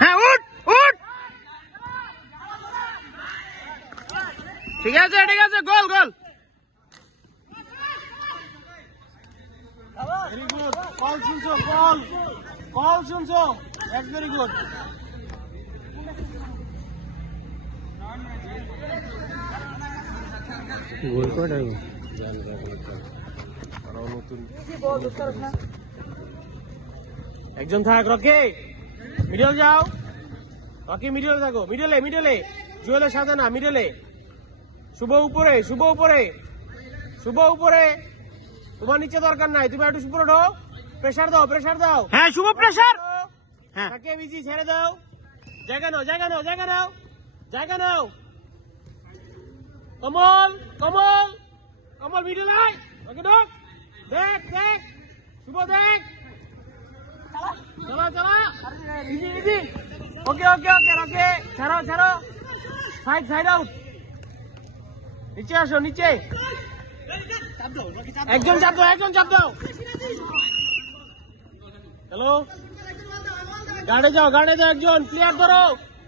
হ্যাঁ উঠ উঠ, ঠিক আছে ঠিক আছে, গোল গোল। ভেরি গুড, কল শুনছো, কল কল শুনছো, দ্যাটস ভেরি গুড। গোল করে একজন থাক, রকি মিডল যাও, রকি মিডলে থাকো, মিডলে মিডলে, জুয়েলের সাথে না, মিডলে। শুভ উপরে, শুভ উপরে, শুভ উপরে, তোমার নিচে দরকার নাই, তুমি একটু উপরে ওঠো, প্রেসার দাও, প্রেসার দাও। হ্যাঁ শুভ প্রেসার, হ্যাঁ তাকে বিজি ছেড়ে দাও, জায়গা নাও, জায়গা নাও, জায়গা নাও, জায়গা নাও। কমল কমল কমল মিডল আয়, ওকে ঢোক, দেখ দেখ, শুভ দেখ, চালা চালা, ইজি ইজি, ওকে ওকে ওকে, ওকে ছাড়ো ছাড়ো, সাইড সাইড আউট, নিচে আসো, নিচে একজন চাপ দাও, একজন চাপ দাও। হ্যালো, গার্ডে যাও, গার্ডে যাও, একজন প্লেয়ার ধরো,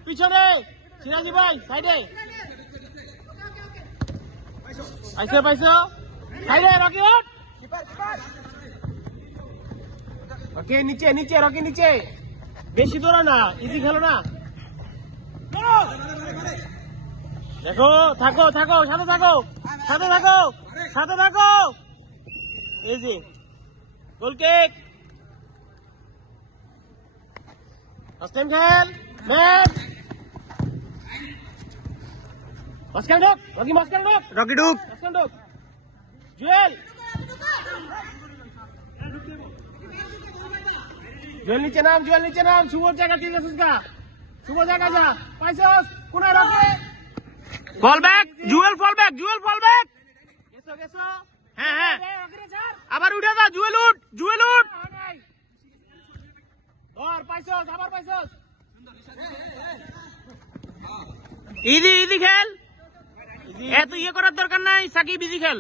পিছনে সিরাজি ভাই, সাইডে পাইছো পাইছো, সাইডে রকি ওঠ, ওকে নিচে নিচে, রকি নিচে, বেশি দৌড়ো না, ইজি খেলো না, দেখো, থাকো থাকো, সাথে থাকো, সাথে থাকো, সাথে থাকো, এই যে গোল কিক, ফার্স্ট টাইম খেল, ম্যাচ মাঝখানে ঢোক, রকি মাঝখানে ঢোক, রকি ঢুক, মাঝখানে ঢোক, জুয়েল জুয়েল নিচে নাম, জুয়েল নিচে নাম, শুভর জায়গা ঠিক আছে, শুভ জায়গা যা, পাইছস কোনায় Rocky, fall back, Jewel fall back, Jewel fall back, গেছো গেছো, হ্যাঁ হ্যাঁ, রকি ছাড়, আবার উঠে যা, জুয়েল উঠ, জুয়েল উঠ, ধর, পাইছস, আবার পাইছস, ইদি ইদি খেল, এত ইয়ে করার দরকার নাই, সাকিব ইদি খেল।